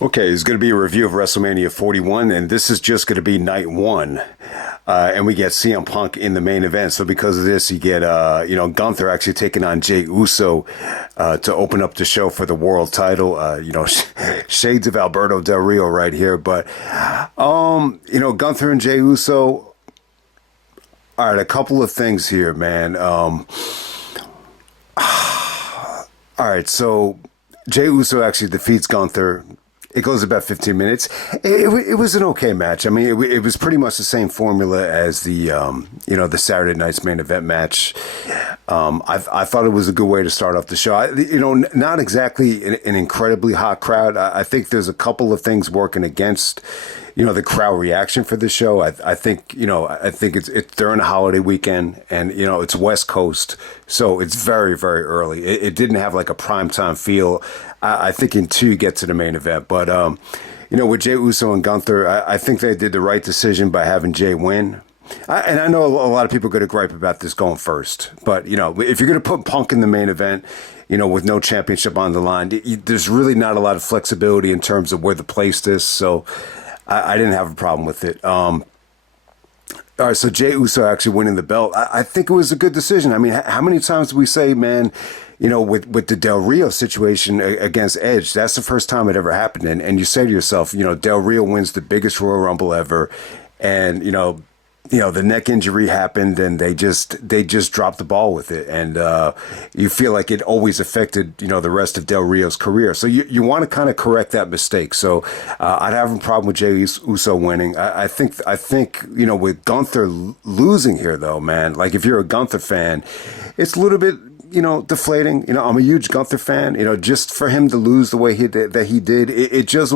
Okay, it's going to be a review of WrestleMania 41, and this is just going to be night one. And we get CM Punk in the main event. So because of this, you get, Gunther actually taking on Jey Uso to open up the show for the world title. Shades of Alberto Del Rio right here. But, Gunther and Jey Uso. All right, a couple of things here, man. All right, so Jey Uso actually defeats Gunther. It goes about 15 minutes. It was an okay match. I mean, it was pretty much the same formula as the Saturday night's main event match. I thought it was a good way to start off the show. Not exactly an incredibly hot crowd. I think there's a couple of things working against, the crowd reaction for the show. I think it's during a holiday weekend, and it's West Coast, so it's very, very early. It didn't have like a primetime feel. I think until you get to the main event, but with Jey Uso and Gunther, I think they did the right decision by having Jey win. And I know a lot of people are going to gripe about this going first, but if you're going to put Punk in the main event, with no championship on the line, there's really not a lot of flexibility in terms of where to place this. So I didn't have a problem with it. All right, so Jey Uso actually winning the belt, I think it was a good decision. I mean, how many times do we say, man, with the Del Rio situation against Edge, that's the first time it ever happened. And you say to yourself, Del Rio wins the biggest Royal Rumble ever, and the neck injury happened, and they just dropped the ball with it, and you feel like it always affected the rest of Del Rio's career. So you want to kind of correct that mistake. So I'd have a problem with Jey Uso winning. I think with Gunther losing here though, man, like if you're a Gunther fan, it's a little bit deflating. I'm a huge Gunther fan. Just for him to lose the way he did, it just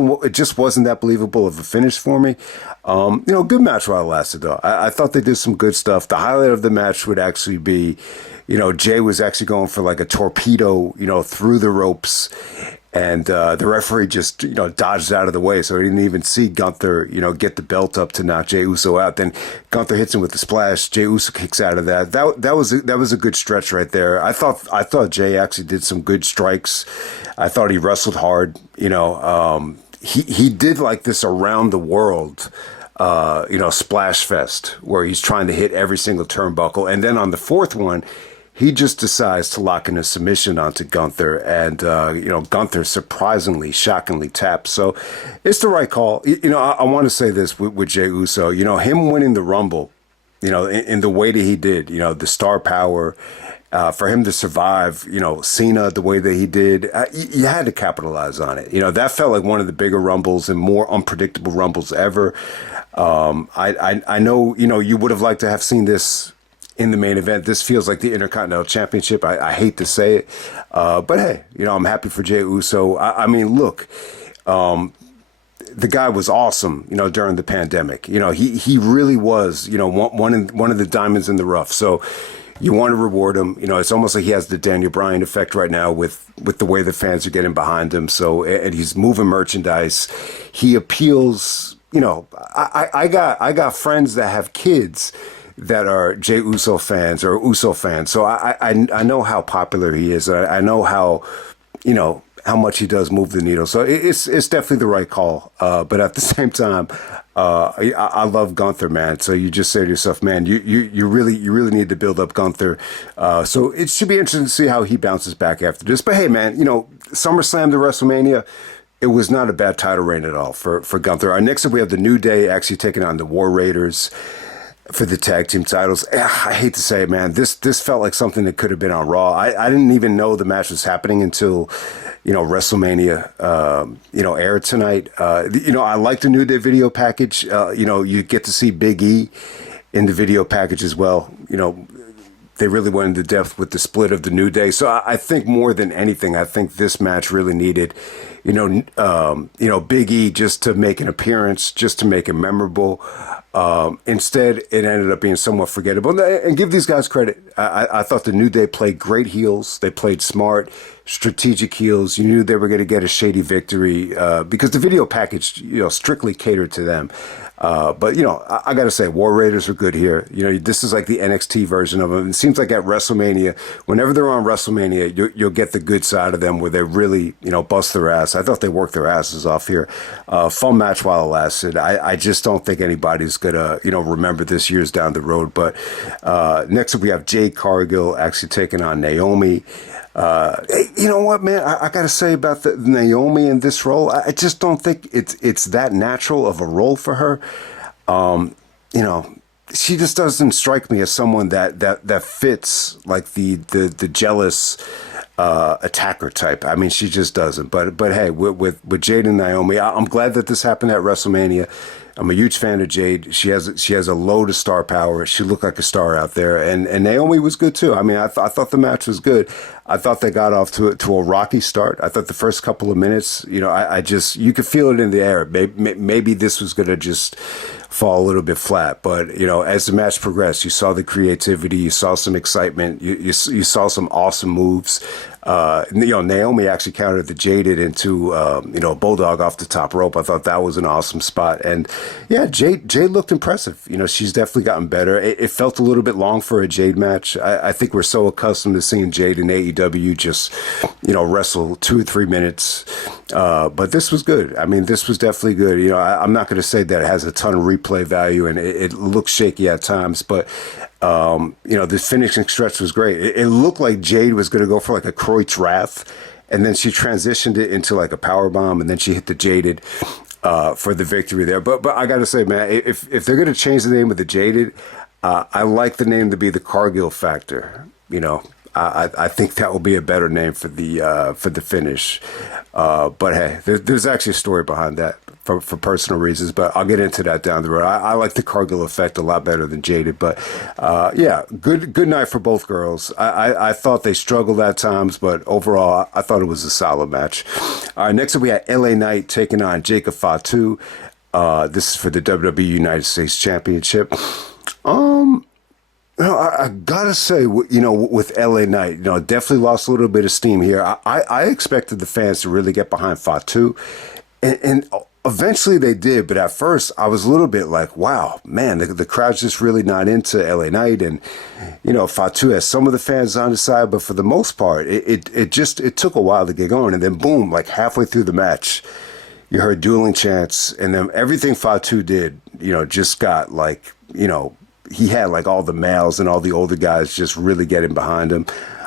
wasn't that believable of a finish for me. Good match while it lasted though. I thought they did some good stuff. The highlight of the match would actually be, Jey was actually going for like a torpedo, through the ropes. And the referee just, dodged out of the way, so he didn't even see Gunther, get the belt up to knock Jey Uso out. Then Gunther hits him with the splash. Jey Uso kicks out of that. That was a good stretch right there. I thought Jey actually did some good strikes. I thought he wrestled hard. He did like this around the world, splash fest where he's trying to hit every single turnbuckle, and then on the fourth one, he just decides to lock in a submission onto Gunther, and Gunther surprisingly, shockingly taps. So it's the right call. I want to say this with Jey Uso. Him winning the Rumble, in the way that he did. The star power. For him to survive, Cena the way that he did, you had to capitalize on it. That felt like one of the bigger Rumbles and more unpredictable Rumbles ever. I know, you would have liked to have seen this in the main event. This feels like the Intercontinental Championship. I hate to say it, but hey, I'm happy for Jey Uso. I mean, look, the guy was awesome, during the pandemic. He really was, one of the diamonds in the rough. So you want to reward him. It's almost like he has the Daniel Bryan effect right now with the way the fans are getting behind him. So, and he's moving merchandise. He appeals. I got friends that have kids that are Jey Uso fans or Uso fans. So I know how popular he is. I know how, how much he does move the needle. So it's definitely the right call. But at the same time, I love Gunther, man. So you just say to yourself, man, you really need to build up Gunther. So it should be interesting to see how he bounces back after this. But hey, man, SummerSlam to WrestleMania, it was not a bad title reign at all for Gunther. Next up, we have the New Day actually taking on the War Raiders for the tag team titles. I hate to say it, man. This felt like something that could have been on Raw. I didn't even know the match was happening until, WrestleMania, aired tonight. I like the New Day video package. You get to see Big E in the video package as well. They really went into depth with the split of the New Day. So I think more than anything, I think this match really needed, Big E just to make an appearance, just to make it memorable. Instead, it ended up being somewhat forgettable. And give these guys credit. I thought the New Day played great heels. They played smart, strategic heels. You knew they were going to get a shady victory because the video package, strictly catered to them. But I got to say, War Raiders are good here. This is like the NXT version of them. It seems like at WrestleMania, whenever they're on WrestleMania, you'll get the good side of them where they really, bust their ass. best. I thought they worked their asses off here. Fun match while it lasted. I just don't think anybody's gonna remember this years down the road. But next up we have Jade Cargill actually taking on Naomi. Hey, you know what, man? I gotta say about the Naomi in this role. I just don't think it's that natural of a role for her. She just doesn't strike me as someone that fits like the jealous attacker type. I mean, she just doesn't. But hey, with Jade and Naomi, I'm glad that this happened at WrestleMania. I'm a huge fan of Jade. She has a load of star power. She looked like a star out there, and Naomi was good too. I mean, I thought the match was good. I thought they got off to a rocky start. I thought the first couple of minutes, I just you could feel it in the air. Maybe this was gonna just fall a little bit flat, but as the match progressed, you saw the creativity, you saw some excitement, you saw some awesome moves. Naomi actually countered the Jaded into a bulldog off the top rope. I thought that was an awesome spot, and yeah, Jade looked impressive. She's definitely gotten better. It felt a little bit long for a Jade match. I think we're so accustomed to seeing Jade in AEW just wrestle 2 or 3 minutes, but this was good. I mean, this was definitely good. I'm not going to say that it has a ton of replay value and it looks shaky at times, but the finishing stretch was great. It looked like Jade was going to go for like a Kreutz Wrath, and then she transitioned it into like a power bomb, and then she hit the Jaded for the victory there. But I got to say, man, if they're going to change the name of the Jaded, I like the name to be the Cargill Factor. I think that will be a better name for the finish. But hey, there's actually a story behind that for personal reasons, but I'll get into that down the road. I like the Cargill effect a lot better than Jaded, but yeah, good night for both girls. I thought they struggled at times, but overall, I thought it was a solid match. All right, next up we had LA Knight taking on Jacob Fatu. This is for the WWE United States Championship. I gotta say, with LA Knight, definitely lost a little bit of steam here. I expected the fans to really get behind Fatu, and eventually they did. But at first, I was a little bit like, wow, man, the crowd's just really not into LA Knight, and Fatu has some of the fans on the side, but for the most part, it took a while to get going, and then boom, like halfway through the match, you heard dueling chants, and then everything Fatu did, just got like, he had like all the males and all the older guys just really getting behind him.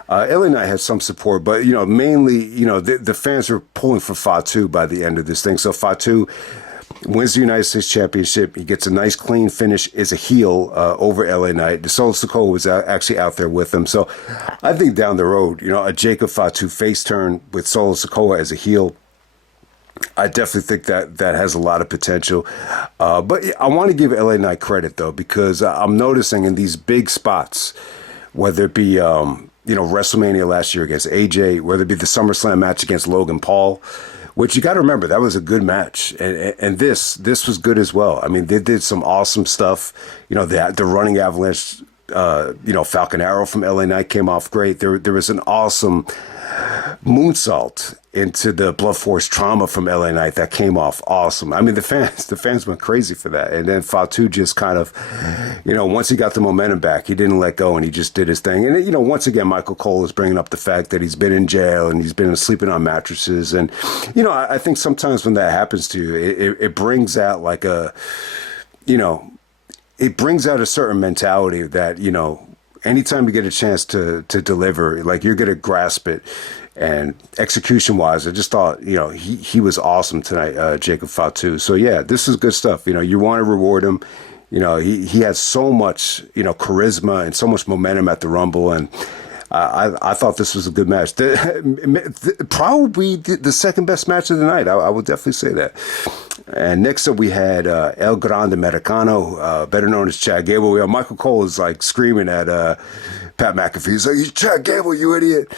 LA Knight had some support, but mainly, the fans were pulling for Fatu by the end of this thing. So Fatu wins the United States Championship. He gets a nice clean finish as a heel over LA Knight. The Solo Sikoa was actually out there with him. So I think down the road, a Jacob Fatu face turn with Solo Sikoa as a heel, I definitely think that has a lot of potential. But I want to give LA Knight credit, though, because I'm noticing in these big spots, whether it be, WrestleMania last year against AJ, whether it be the SummerSlam match against Logan Paul, which you got to remember, that was a good match. And this was good as well. I mean, they did some awesome stuff. The running avalanche, Falcon Arrow from LA Knight came off great. There was an awesome moonsault into the Blood Force Trauma from LA Knight that came off awesome. I mean, the fans went crazy for that. And then Fatu just kind of, once he got the momentum back, he didn't let go and he just did his thing. And, once again, Michael Cole is bringing up the fact that he's been in jail and he's been sleeping on mattresses. And, I think sometimes when that happens to you, it brings out like it brings out a certain mentality that, anytime you get a chance to deliver, like you're going to grasp it. And execution wise, I just thought, he was awesome tonight, Jacob Fatu. So yeah, this is good stuff. You want to reward him. He has so much, charisma and so much momentum at the Rumble. And I thought this was a good match. Probably the second best match of the night. I would definitely say that. And next up, we had El Grande Americano, better known as Chad Gable. Michael Cole is like screaming at Pat McAfee. He's like, Chad Gable, you idiot.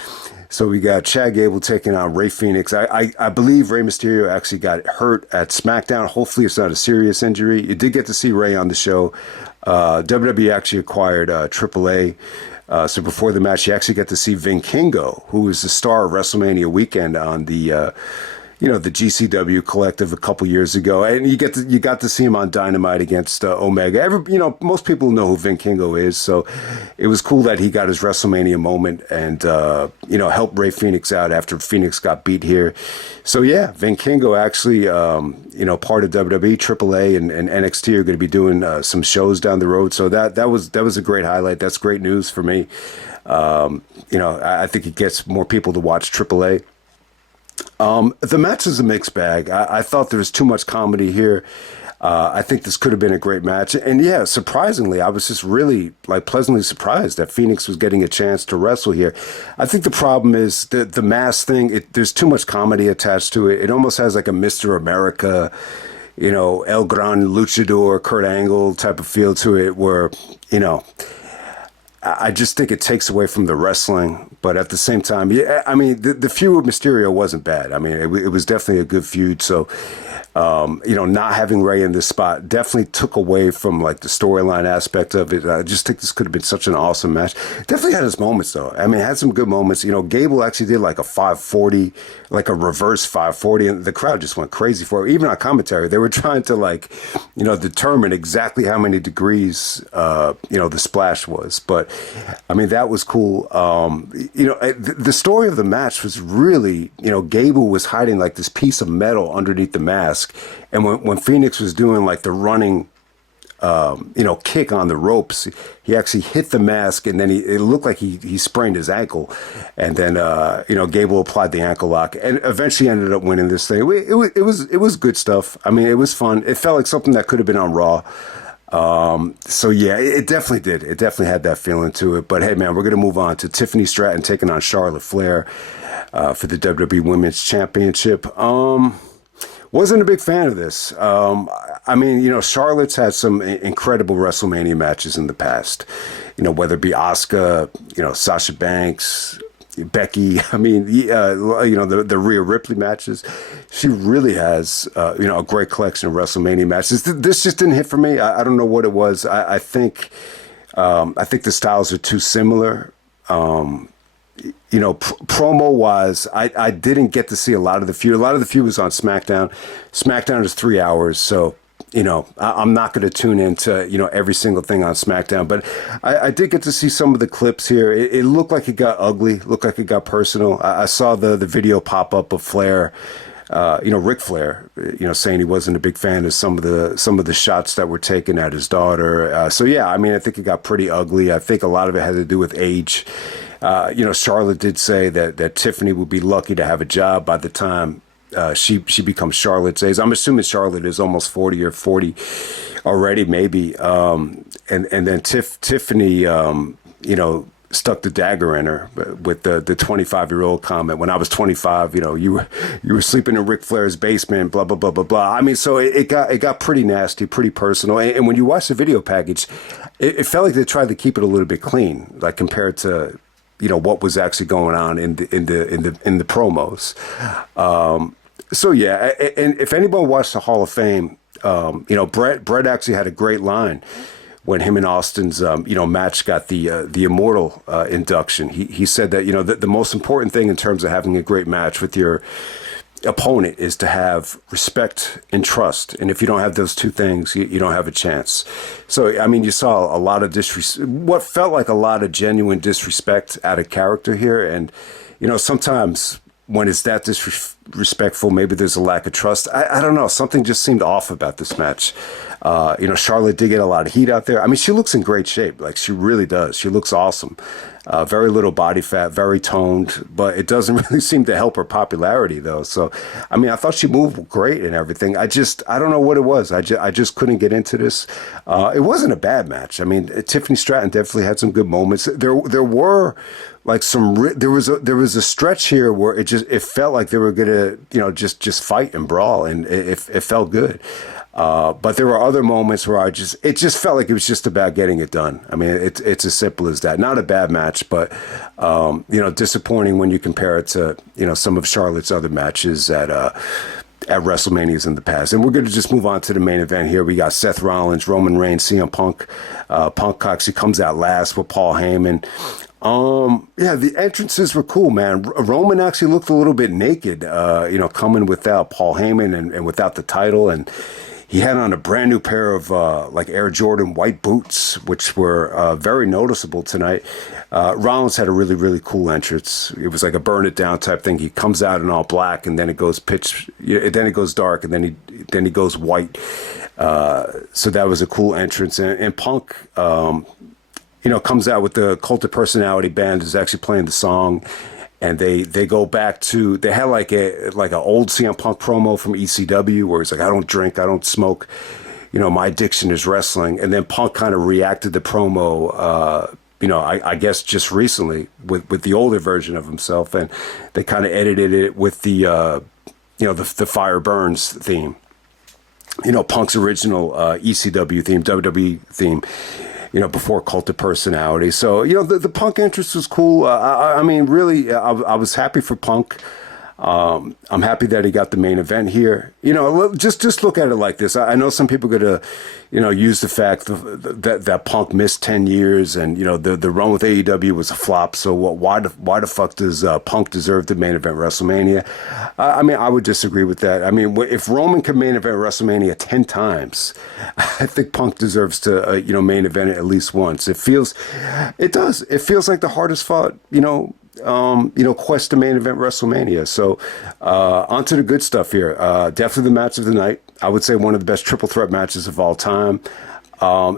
So we got Chad Gable taking on Rey Fenix. I believe Rey Mysterio actually got hurt at SmackDown. Hopefully it's not a serious injury. You did get to see Rey on the show. WWE actually acquired AAA. So before the match, you actually get to see Vinkingo, who is the star of WrestleMania weekend on the the GCW collective a couple years ago, and you got to see him on Dynamite against Omega. Most people know who Vinkingo is, so it was cool that he got his WrestleMania moment and helped Ray Fenix out after Fenix got beat here. So yeah, Vinkingo actually, part of WWE, AAA, and NXT are going to be doing some shows down the road. So that was a great highlight. That's great news for me. I think it gets more people to watch AAA. The match is a mixed bag. I thought there was too much comedy here. I think this could have been a great match. And yeah, surprisingly, I was just really pleasantly surprised that Fenix was getting a chance to wrestle here. I think the problem is the mask thing. There's too much comedy attached to it. It almost has like a Mr. America, El Gran Luchador, Kurt Angle type of feel to it where, I just think it takes away from the wrestling, but at the same time, yeah, I mean, the feud with Mysterio wasn't bad. I mean, it was definitely a good feud. So, not having Ray in this spot definitely took away from the storyline aspect of it. I just think this could have been such an awesome match. Definitely had its moments though. I mean, it had some good moments. Gable actually did a 540, a reverse 540, and the crowd just went crazy for it. Even on commentary, they were trying to determine exactly how many degrees, the splash was. But I mean, that was cool. The story of the match was really, Gable was hiding this piece of metal underneath the mask. And when Fenix was doing the running, kick on the ropes, he actually hit the mask, and then it looked like he sprained his ankle. And then, Gable applied the ankle lock and eventually ended up winning this thing. It was good stuff. I mean, it was fun. It felt like something that could have been on Raw. So yeah, it definitely did. It definitely had that feeling to it. But hey, man, we're going to move on to Tiffany Stratton taking on Charlotte Flair, for the WWE Women's Championship. Wasn't a big fan of this. I mean, Charlotte's had some incredible WrestleMania matches in the past, whether it be Asuka, Sasha Banks, Becky. I mean, the Rhea Ripley matches. She really has, a great collection of WrestleMania matches. This just didn't hit for me. I don't know what it was. I think the styles are too similar. Promo wise, I didn't get to see a lot of the feud. A lot of the feud was on SmackDown. SmackDown is 3 hours, so I'm not going to tune into every single thing on SmackDown. But I did get to see some of the clips here. It looked like it got ugly. Looked like it got personal. I saw the video pop up of Flair. Ric Flair, saying he wasn't a big fan of some of the shots that were taken at his daughter. So yeah, I mean, I think it got pretty ugly. I think a lot of it had to do with age. Charlotte did say that Tiffany would be lucky to have a job by the time she becomes Charlotte's age. I'm assuming Charlotte is almost 40 or 40 already, maybe. And then Tiffany, stuck the dagger in her with the 25-year-old comment. When I was 25, you were sleeping in Ric Flair's basement, blah, blah, blah, blah, blah. I mean, so it got pretty nasty, pretty personal. And when you watch the video package, it felt like they tried to keep it a little bit clean, compared to, what was actually going on in the promos. So yeah, and if anyone watched the Hall of Fame, Brett actually had a great line when him and Austin's match got the Immortal induction. He said that the most important thing in terms of having a great match with your opponent is to have respect and trust. And if you don't have those two things, you don't have a chance. So, I mean, you saw a lot of what felt like a lot of genuine disrespect out of character here. And, sometimes when it's that disrespectful, maybe there's a lack of trust. I don't know. Something just seemed off about this match. Charlotte did get a lot of heat out there. I mean, she looks in great shape. She really does. She looks awesome. Very little body fat, very toned, but it doesn't really seem to help her popularity, though. So, I mean, I thought she moved great and everything. I don't know what it was. I just couldn't get into this. It wasn't a bad match. I mean, Tiffany Stratton definitely had some good moments. There were there was a stretch here where it felt like they were gonna just fight and brawl, and it felt good. But there were other moments where it just felt like it was just about getting it done. I mean, it's as simple as that. Not a bad match, but disappointing when you compare it to some of Charlotte's other matches at WrestleManias in the past. And we're going to just move on to the main event here. We got Seth Rollins, Roman Reigns, CM Punk. Punk actually comes out last with Paul Heyman. Yeah, the entrances were cool, man. Roman actually looked a little bit naked, coming without Paul Heyman and without the title. And he had on a brand new pair of like Air Jordan white boots, which were very noticeable tonight. Rollins had a really, really cool entrance. It was like a burn it down type thing. He comes out in all black, and then it goes then it goes dark, and then he goes white. So that was a cool entrance. And Punk, comes out with the Cult of Personality band is actually playing the song, and they go back to, they had like an old CM Punk promo from ECW where he's like, I don't drink, I don't smoke, my addiction is wrestling. And then Punk kind of reacted the promo, I guess just recently with the older version of himself, and they kind of edited it with the Fire Burns theme, Punk's original ECW theme, WWE theme, before Cult of Personality. So, the Punk entrance was cool. I mean, really, I was happy for Punk. I'm happy that he got the main event here. Just look at it like this. I know some people are going to, use the fact that Punk missed 10 years and, the run with AEW was a flop. So why the fuck does Punk deserve the main event WrestleMania? I mean, I would disagree with that. I mean, if Roman can main event WrestleMania 10 times, I think Punk deserves to, main event it at least once. It feels like the hardest fought, quest to main event WrestleMania. So, on to the good stuff here. Definitely the match of the night. I would say one of the best triple threat matches of all time.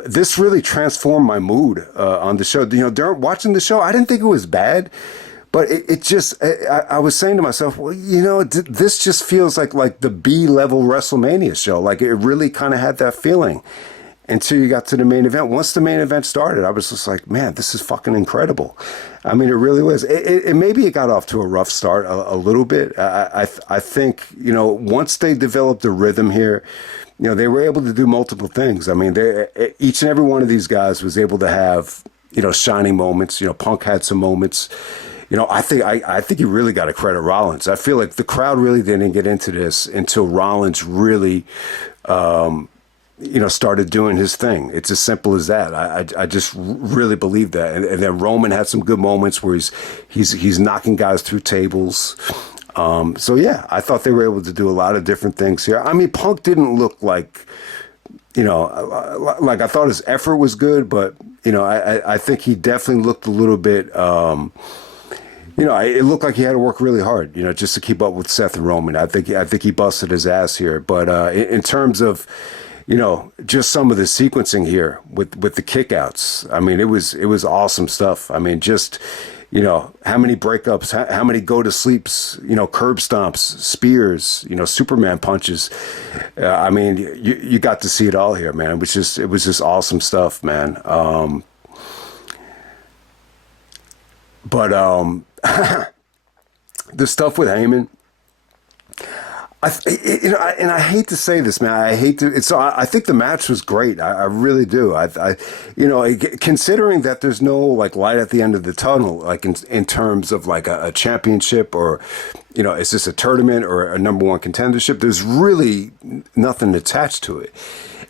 This really transformed my mood on the show. During watching the show, I didn't think it was bad, but it just, I was saying to myself, well, this just feels like the B-level WrestleMania show. Like it really kind of had that feeling. Until you got to the main event. Once the main event started, I was just like, man, this is fucking incredible. I mean, it really was. Maybe it got off to a rough start a little bit. I think, once they developed the rhythm here, they were able to do multiple things. I mean, each and every one of these guys was able to have, shining moments. Punk had some moments. I think you really got to credit Rollins. I feel like the crowd really didn't get into this until Rollins really, started doing his thing. It's as simple as that. I just really believe that. And then Roman had some good moments where he's knocking guys through tables. So yeah, I thought they were able to do a lot of different things here. I mean, Punk didn't look like, like I thought his effort was good, but I think he definitely looked a little bit, it looked like he had to work really hard, just to keep up with Seth and Roman. I think he busted his ass here. But in terms of, just some of the sequencing here with the kickouts. I mean, it was awesome stuff. I mean, just, how many breakups, how many go to sleeps, curb stomps, spears, Superman punches. I mean, you got to see it all here, man. It was just awesome stuff, man. But the stuff with Heyman, and I hate to say this, man. I think the match was great. I really do. Considering that there's no like light at the end of the tunnel, like in terms of like a championship or, is this a tournament or a number one contendership? There's really nothing attached to it.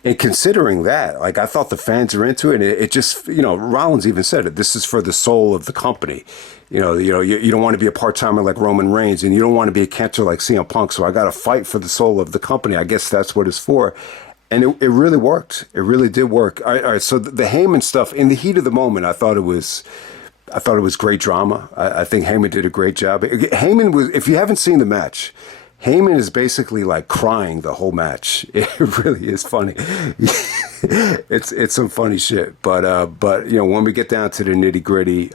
And considering that, like, I thought the fans are into it. And it just, Rollins even said it. This is for the soul of the company. You don't want to be a part-timer like Roman Reigns, and you don't want to be a cancer like CM Punk. So I got to fight for the soul of the company. I guess that's what it's for. And it really worked. It really did work. All right. So the Heyman stuff, in the heat of the moment, I thought it was great drama. I think Heyman did a great job. Heyman was, if you haven't seen the match, Heyman is basically like crying the whole match. It really is funny. It's some funny shit. But when we get down to the nitty gritty,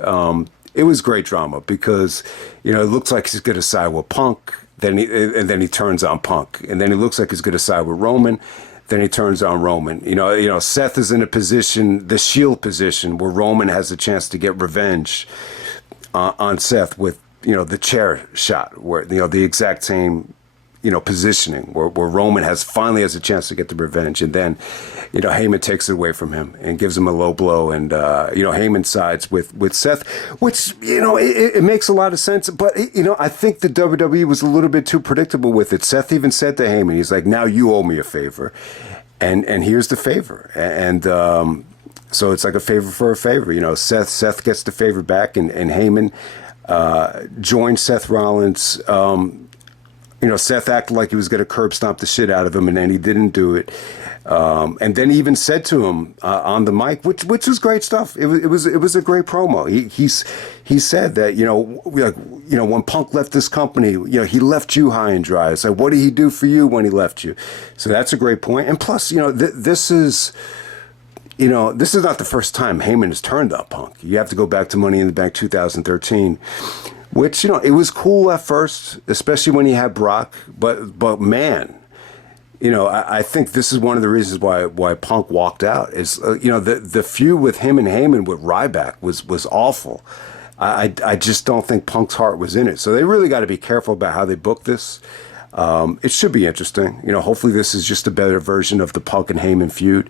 it was great drama because, it looks like he's going to side with Punk, and then he turns on Punk, and then he looks like he's going to side with Roman, then he turns on Roman. Seth is in a position, the Shield position, where Roman has a chance to get revenge on Seth with, the chair shot, where, the exact same, positioning where Roman finally has a chance to get the revenge. And then, Heyman takes it away from him and gives him a low blow. And, Heyman sides with Seth, which, it makes a lot of sense. But, I think the WWE was a little bit too predictable with it. Seth even said to Heyman, he's like, now you owe me a favor. And here's the favor. And So it's like a favor for a favor. Seth gets the favor back, and Heyman joined Seth Rollins. Seth acted like he was going to curb stomp the shit out of him, and then he didn't do it. And then he even said to him on the mic, which was great stuff. It was a great promo. He said that when Punk left this company, he left you high and dry. It's like, what did he do for you when he left you? So that's a great point. And plus, this is not the first time Heyman has turned on Punk. You have to go back to Money in the Bank 2013. Which, it was cool at first, especially when he had Brock. But man, I think this is one of the reasons why Punk walked out. Is the feud with him and Heyman with Ryback was awful. I just don't think Punk's heart was in it. So they really got to be careful about how they book this. It should be interesting. Hopefully this is just a better version of the Punk and Heyman feud.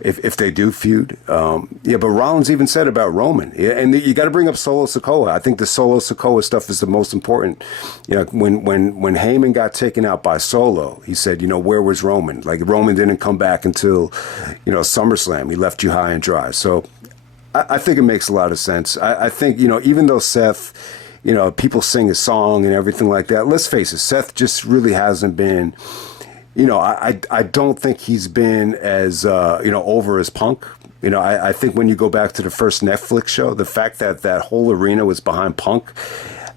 If they do feud. But Rollins even said about Roman. And you got to bring up Solo Sikoa. I think the Solo Sikoa stuff is the most important. When Heyman got taken out by Solo, he said, where was Roman? Like, Roman didn't come back until, SummerSlam. He left you high and dry. So I think it makes a lot of sense. I think, even though Seth, people sing his song and everything like that, let's face it, Seth just really hasn't been... I don't think he's been as, over as Punk. I think when you go back to the first Netflix show, the fact that whole arena was behind Punk,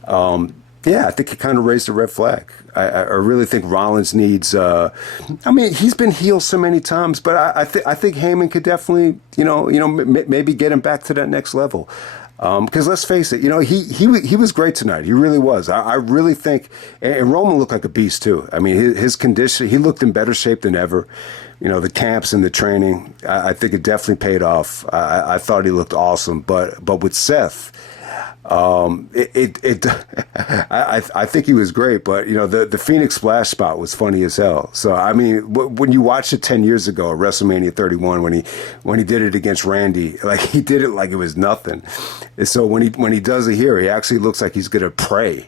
I think it kind of raised a red flag. I really think Rollins needs, he's been healed so many times, but I think Heyman could definitely, maybe get him back to that next level. Because let's face it, he was great tonight. He really was. I really think, and Roman looked like a beast too. I mean, his condition, he looked in better shape than ever. The camps and the training, I think it definitely paid off. I thought he looked awesome. But with Seth, I think he was great, but the Phoenix splash spot was funny as hell. So I mean, when you watched it 10 years ago at WrestleMania 31, when he did it against Randy, like, he did it like it was nothing. And so when he does it here, he actually looks like he's gonna pray.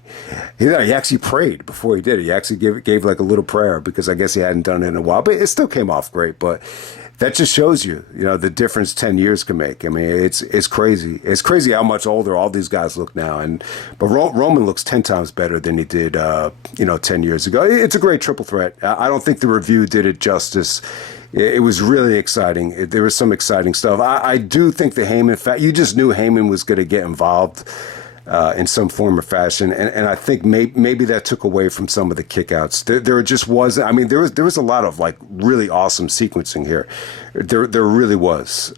He actually prayed before he did it. He actually gave like a little prayer, because I guess he hadn't done it in a while, but it still came off great. But that just shows you, the difference 10 years can make. I mean, it's crazy. It's crazy how much older all these guys look now. But Roman looks 10 times better than he did, 10 years ago. It's a great triple threat. I don't think the review did it justice. It was really exciting. There was some exciting stuff. I do think the Heyman you just knew Heyman was going to get involved in some form or fashion, and I think maybe that took away from some of the kickouts. There just wasn't. I mean, there was a lot of like really awesome sequencing here. There really was,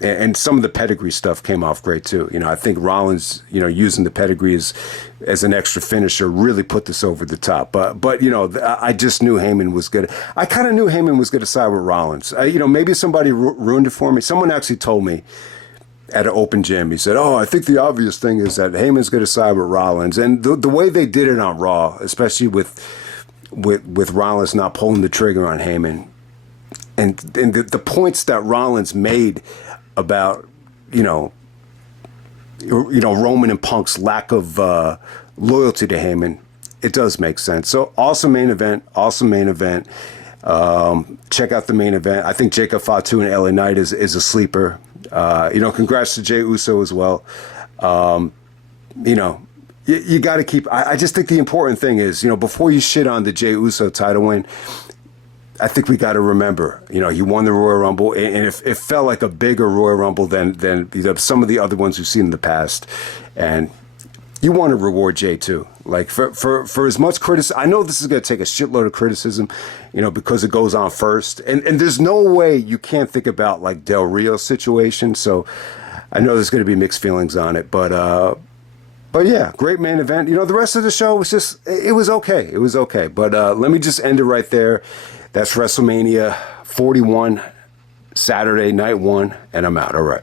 and some of the pedigree stuff came off great too. I think Rollins, using the pedigree as an extra finisher really put this over the top. But I just knew Heyman was good. I kind of knew Heyman was going to side with Rollins. Maybe somebody ruined it for me. Someone actually told me at an open gym, he said, I think the obvious thing is that Heyman's going to side with Rollins. And the way they did it on Raw, especially with Rollins not pulling the trigger on Heyman, and the points that Rollins made about, Roman and Punk's lack of loyalty to Heyman, it does make sense. So awesome main event. Check out the main event. I think Jacob Fatu and LA Knight is a sleeper. Congrats to Jey Uso as well. You got to keep. I just think the important thing is, before you shit on the Jey Uso title win, I think we got to remember, he won the Royal Rumble, and it felt like a bigger Royal Rumble than some of the other ones we've seen in the past, and you want to reward Jey too. Like for as much criticism, I know this is going to take a shitload of criticism, because it goes on first, and there's no way you can't think about like Del Rio's situation. So I know there's going to be mixed feelings on it, but yeah, great main event. The rest of the show was it was okay. But let me just end it right there. That's WrestleMania 41, Saturday, night one, and I'm out. All right.